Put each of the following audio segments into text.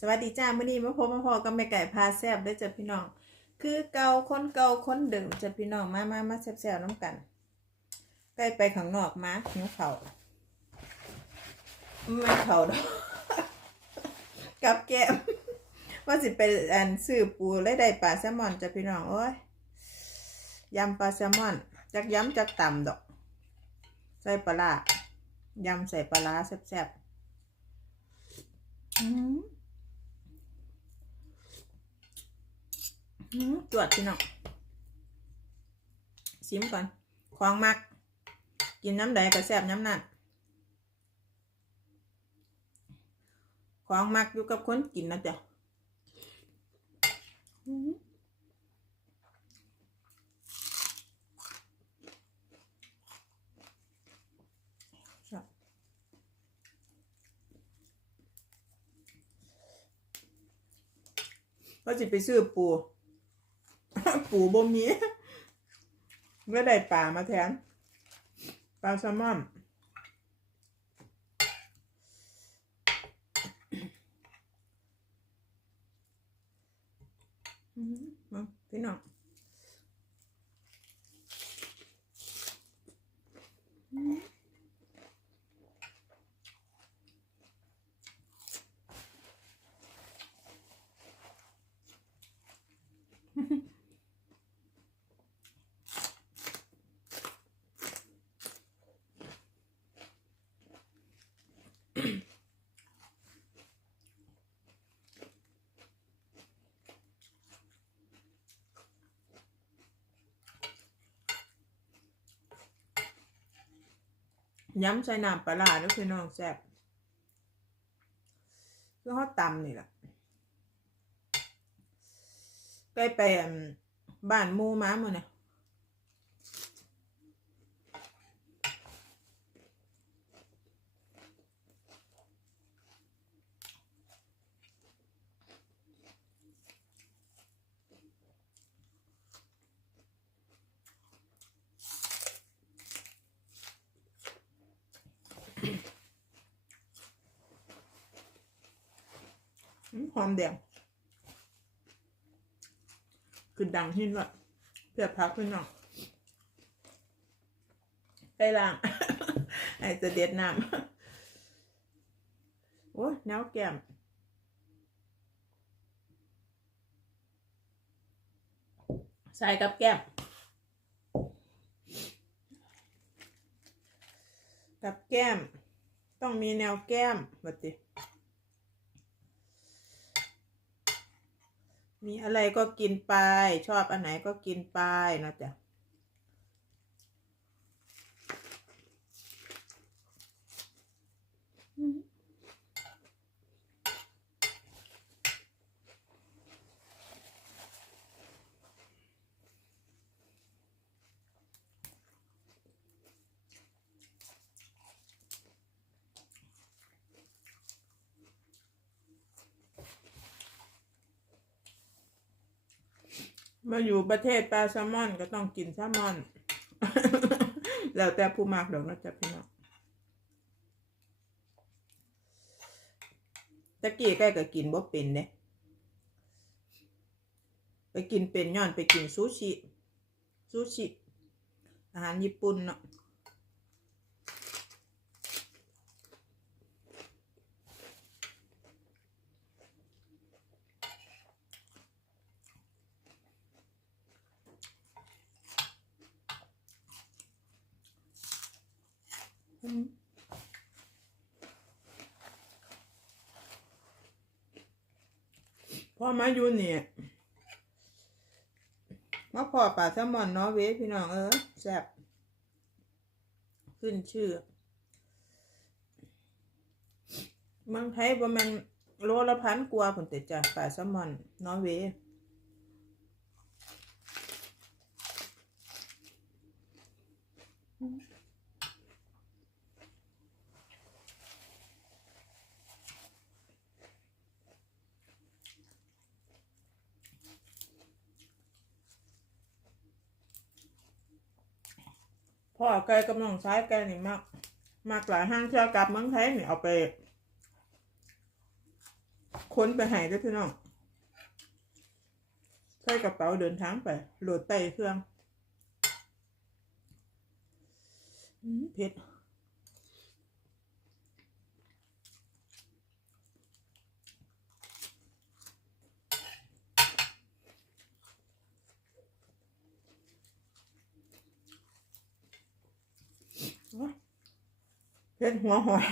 สวัสดีจ้ามื่อนี้มาพบมาพอกับแม่ไก่พาแซบได้จ้ะพี่น้อง คือเกาคนเกาคนเดิมจ้ะพี่น้องมามามาแซบๆน้ำกันใกล้ไปข้างนอกมาหิวเขาไม่เขาดอกกับแก้มว่าสิไปอันซื้อปูเลยได้ปลาแซลมอนจ้ะพี่น้องโอ้ยยำปลาแซลมอนจักย้ำจักต่ำดอก ใส่ปลาร้ายำใส่ปลาร้าแซ่บๆอืม หืม จวดพี่น้องชิมก่อนของมัก กินน้ำใดก็แซ่บน้ำนั่นของมักอยู่กับคนกินนะจ๊ะหืมชอบก็จะไปซื้อปู ปูบ่มีเมื่อได้ปลามาแทนปลาแซลมอนอื้อหือมาพี่น้องอื้อ ย้ำใส่น้ำปลาด้วยพี่น้องแซ่บคือเขาตำนี่แหละใกล้ไปบ้านมูม้าหมือเนี่ย อื้อหอมแดงคือดังหินว่ะเพื่อพักพี่น้องไปล้างไอ้จะเด็ดน้ำโอ้แนวแก้มใส่กับแก้ม กับแก้ม ต้องมีแนวแก้มบัดติ มีอะไรก็กินไป ชอบอันไหนก็กินไปเนาะจ๊ะ มาอยู่ประเทศปลาแซลมอนก็ต้องกินแซลมอน แล้วแต่ผู้มากดอกนะจ๊ะพี่น้องตะกี้ใกล้ก็กินบ่เป็นเนี่ยไปกินเป็นย้อนไปกินซูชิ ซูชิ อาหารญี่ปุ่นเนาะ อืมพ อมาอยู่เนี่ยมาพอป่าแซลมอนนอเวพี่น้องเออแซ่บขึ้นชื่อเมืองไทยประมาณโลละพันกว่าผลแต่จ้ะป่าแซลมอนนอเวย พ่อไก่กำลังใช้แกนี่มาก มากหลายห้างเที่ยวกลับเมืองไทยนี่ยเอาไป ค้นไปหายด้วยพี่น้องใส่กระเป๋าเดินทางไปโหลดไต่เครื่องอืมเพชรอ๊ย เผ็ดหัวหอม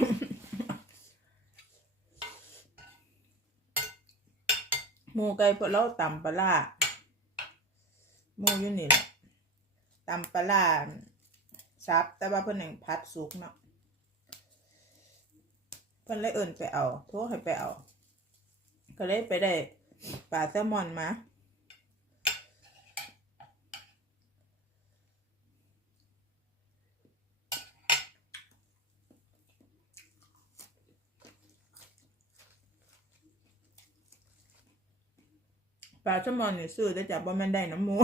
หมูไก่พวกเราตำปลาหมูอยู่นี่แหละตำปลาซับแต่ว่าเพิ่อนยังพัดสุกเนาะเพิ่อนเลยเอิ่นไปเอาโทรให้ไปเอา ก็เลยไปได้ปลาแซลมอนมา ปลาแซลมอนนี่ยซื้อได้จากบ่แม่นได้น้ำหมู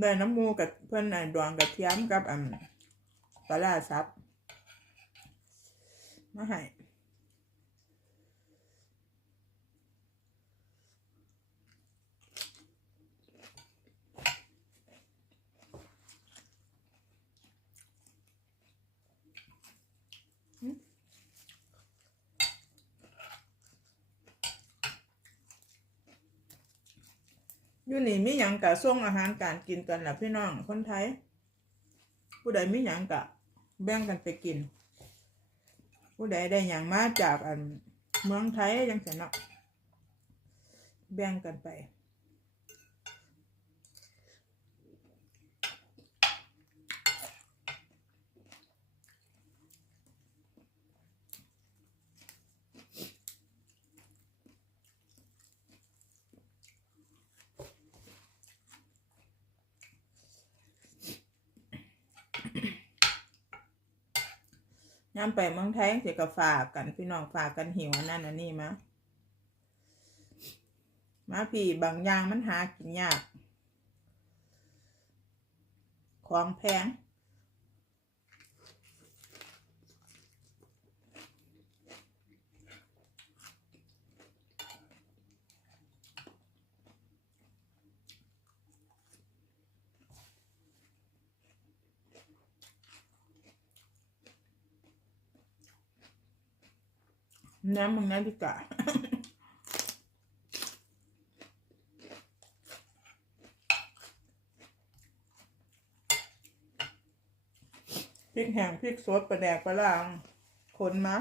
ได้น้ำหมูกับเพื่อนนายดวงกับเทียมกับอันปลาลาซับมาให้ อยู่นี่มีหยังกะส่งอาหารการกินกันล่ะพี่น้องคนไทย ผู้ใดมีหยังกะแบ่งกันไปกิน ผู้ใดได้หยังมาจากอันเมืองไทยยังเสนเนาะแบ่งกันไป ย้ำไปเมืองไทยเสียกับฝากกันพี่น้องฝากกันหิวอันนั่นอันนี้มามาพี่บางอย่างมันหากินยากของแพง น้ำมึงนะพี่กะพริกแห้งพริกสดปลาแดกปลาล่างคนมา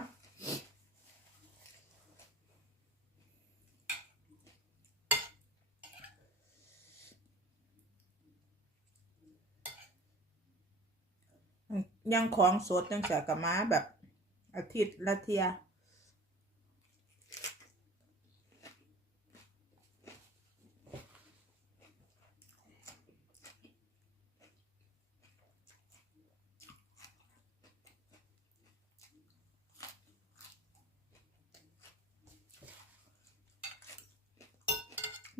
ยังของสดยังเสียกับม้าแบบอาทิตย์ละเทีย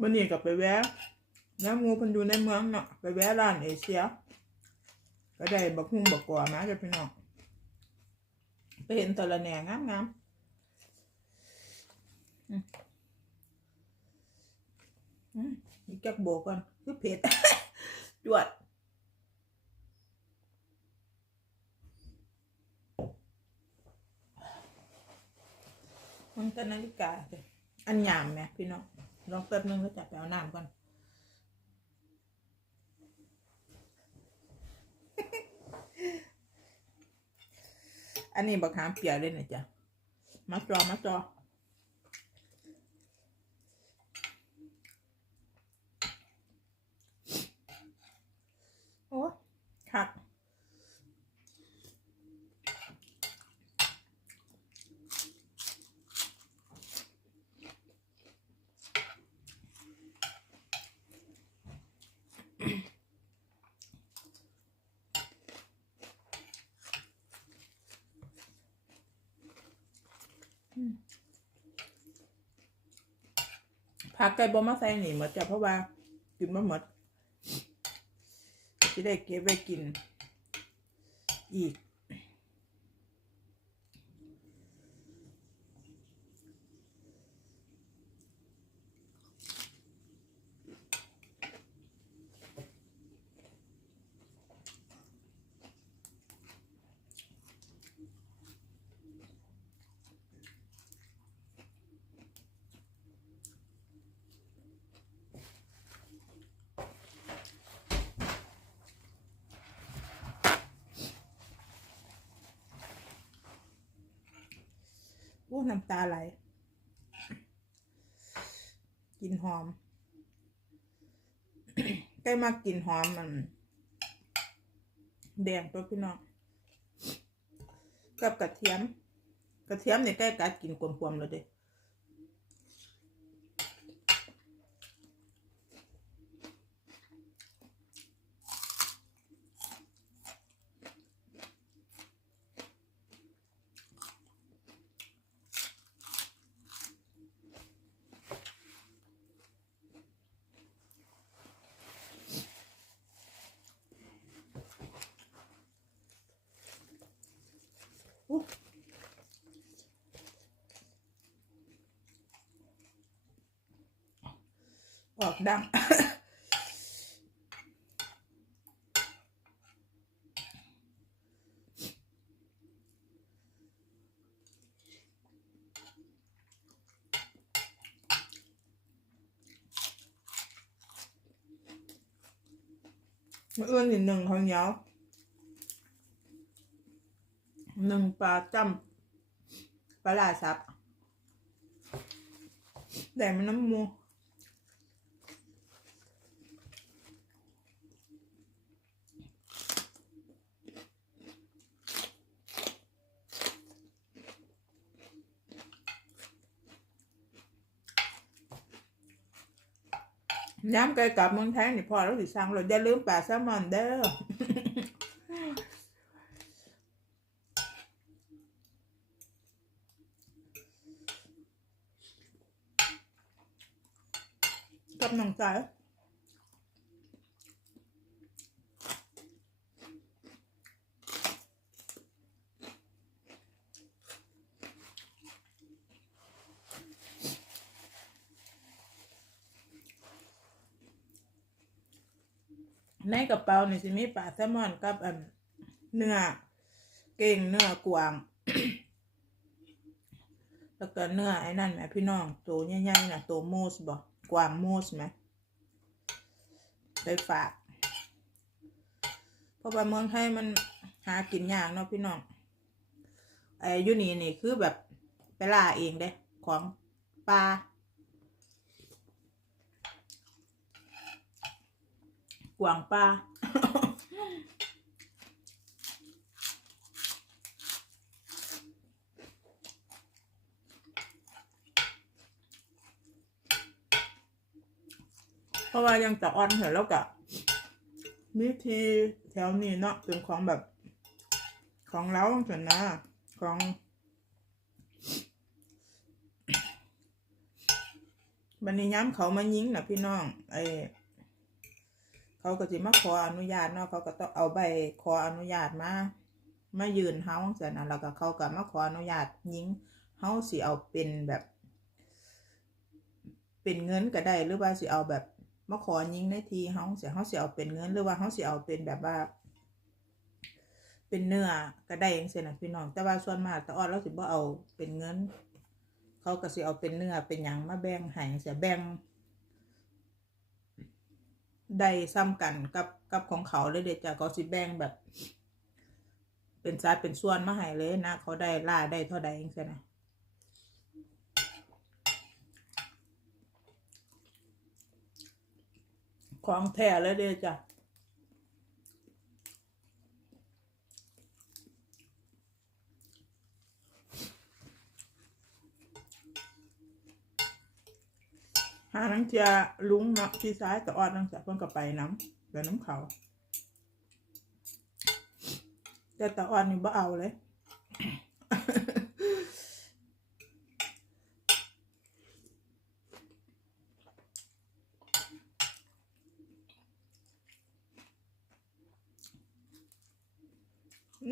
วันนี้ก็ไปแวะแล้วงูพันอยู่ในเมืองเนาะไปแวะร้านเอเชีย ก็ได้บักหุ่งบักกัวมาจ้ะพี่น้องไปเห็นตะละแหน่งามงามๆอืมอืมนี่จักโบกก่อนคือเผ็ดจวดมันก็นาฬิกาสิอันยามไหมพี่น้อง ลองแป๊บนึงแล้วจับไปเอาน้ำก่อนอันนี้บักหามเปียกเลยนะจ๊ะมาจอมาจอ โอ้คัก ผักไก่บ่มาใส่หนีหมดจ้ะเพราะว่ากินมาหมดจะได้เก็บไว้กิน อีก น้ำตาไหลกลินหอมใกล้มากกลินหอมมัน แดงตัวพี่น้องกับกระเทียม กระเทียมเนี่ยใกล้กัดกินกลมๆเลยเด้ ออกดัง มื่อเอื้อนนิดหนึ่งเขาเหนียวหนึ่งปลาจ้ำปลาลาซับแต่มันน้ำมู ย้ำไกลกลับเมืองไทยนี่พอแล้วสิสั่งเราอย่าลืมปลาแซลมอนเด้อกับน้องสา ในกระเป๋านี่สิมีปลาแซลมอนกับอันเนื้อเก่งเนื้อกวาง แล้วก็เนื้อไอ้นั่นแหมพี่น้องตัวใหญ่ๆนะตัวมูสบ่กวางมูสไหมไปฝาก เพราะว่าเมืองไทยมันหากินยากเนาะพี่น้องไอ้ยูนี่นี่คือแบบไปล่าเองเด้ของปลาก วางปลาเพราะว่ายังจะอ่อนเห็นแล้วกะวิธีแถวนี้เนาะเป็นของแบบ ของเล้าส่วนนะของบันนี้ย้ำเขามายิงนะพี่น้องไอ เขาก็จะมาขออนุญาตเนาะเขาก็ต้องเอาใบขออนุญาตมามายืนเฮาเสร็จนะแล้วก็เขาก็มาขออนุญาตยิงเฮาสิเอาเป็นแบบ เป็นเงินก็ได้หรือว่าสิเอาแบบมาขอยิงในทีเฮาเสียเฮาสิเอาเป็นเงินหรือว่าเฮาสิเอาเป็นแบบว่า เป็นเนื้อก็ได้เองเสียนะพี่น้องแต่ว่าส่วนมากแต่ออดเราสิบ่เอาเป็นเงิน เขาก็สิเอาเป็นเนื้อเป็นหยังมาแบ่งให้เสียแบ่ง ได้ซ้ำกันกับกับของเขาเลยเด็ดจ้ะเขาสิแบ่งแบบ เป็นสัดเป็นส่วนมาให้เลยนะ เขาได้ล่าได้เท่าใดเองเสียนะของแท้เลยเด้อจ้ะ หานัง เจียลุงเนาะที่ซ้ายกับออดนังเสียเพิ่นก็ไปน้ำไปน้ำเขาแต่ตาออดนี่บ่เอาเลย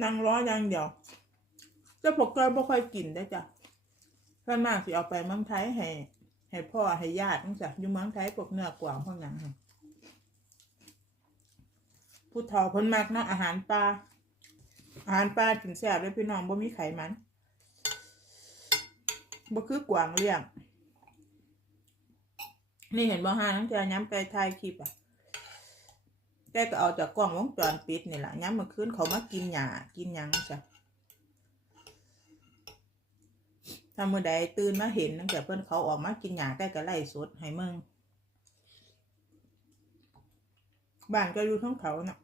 นั่งร้ออย่างเดียวเจ้าพวกเกยบ่ค่อยกินได้จ้ะเพื่อนมากสิเอาไปเมืองไทยให้ ให้พ่อให้ญาตินั่นจ้ะอยู่เมืองไทยพวกเนื้อกวางพวกหนังค่ะผู้เฒ่าพิ่นมากเนาะอาหารปลาอาหารปลากินแซ่บเลยพี่น้องบ่มีไขมันบ่คือกวางเลี้ยงนี่เห็นบ่ฮาทั้งแต่ย้ำไก่ทายคลิปอะแกก็เอาจากกล้องวงจรปิดนี่แหละย้ำเมื่อคืนเขามากินหญ้ากินหยังจ้ะท ถ้ามือใดตื่นมาเห็นตั้งแต่เพิ่นเขาออกมากินหยาใกล้กับไล่สดให้มึงบ้านก็อยู่ท้องเขาน่ะ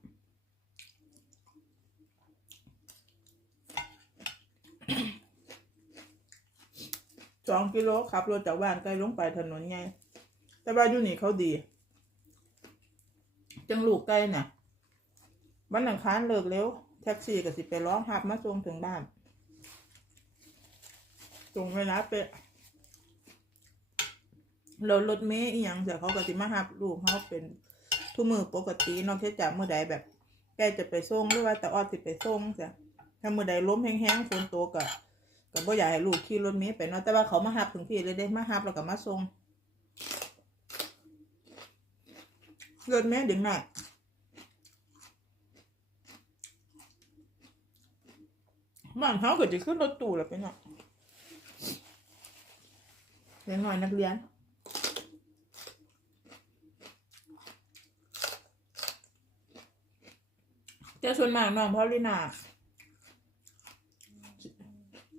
สองกิโลขับรถจากบ้านใกล้ลงไปถนนไง แต่ว่าอยู่นี่เขาดี จังลูกใกล้น่ะวันอังค้ารเลิกเร็ว แท็กซี่ก็สิไปร้องหับมาส่งถึงบ้าน ตรงเวลาเป๊ะรถรถเมย์อีหยังเสียเขาก็สิมาหับลูกเขาเป็นทุกมือปกตินอกจากเมื่อใดแบบใกจะไปส่งหรือว่าแต่ออดสิไปส่งเสียถ้าเมื่อใดล้มแห้งๆฝนตกอะก็บ่อยากให้ลูกขี่รถเมย์ไปเนาะแต่ว่าเขามาหับถึงที่เลยเด้มาหับแล้วก็มาส่งรถเมย์ดึงหน่อยบ้านเขาก็จะขึ้นรถตู้แล้วไปเนาะ เล็กน้อยนักเรียนแต่ส่วนมากน้องพอลินา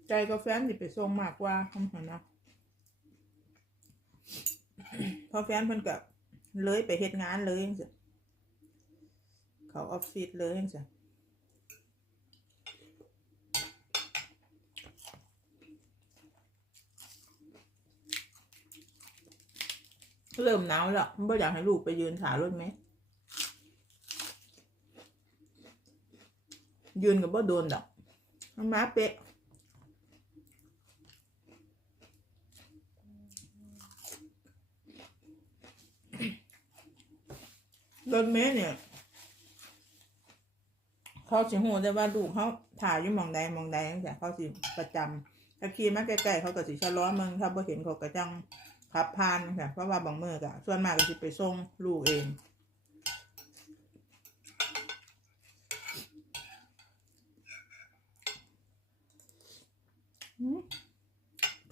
ใจก็แฟนสิไปส่งมากกว่าคำหันนะเพอแฟนเพิ่นกับเลยไปเฮ็ดงานเลยจังซี้เขาออฟฟิศเลยจังซี้ เริ่มหนาวแล้วไม่อยากให้ลูกไปยืนขารถไหม ยืนกับบ่โดนดอกมันมาเป๊ะรถเมล์เนี่ย เขาสิหูได้ว่าลูกเขาถ่ายอยู่มองใดมองใดตั้งแต่เขาสิประจำถ้าขี่มาใกล้ๆเขาก็สิชะล้อมึงถ้าบ่เห็นเขาก็จัง ขับผ่านค่ะเพราะว่าบางมือกะส่วนมากก็จะไปส่งลูกเอง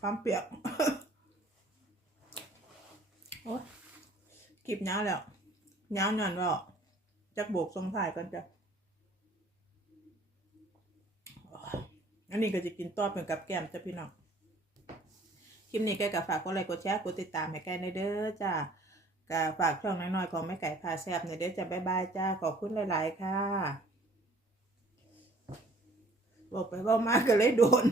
ความเปียก โอ้ยคลิปหนาแล้วหนาหน่อยว่าจักโบกทรงถ่ายกันจ้ะอันนี้ก็จะกินต้อเป็นกับแก้มจ้ะพี่น้อง ลิปนี้แกก็ฝากกดไลค์กดแชร์กดติดตามให้แกในเด้อจ้าก็ฝากช่องน้อยๆของแม่ไก่พาแซบในเด้อจ้าบ๊ายบายจ้าขอบคุณหลายๆค่ะบอกไปเว่ามากก็เลยโดน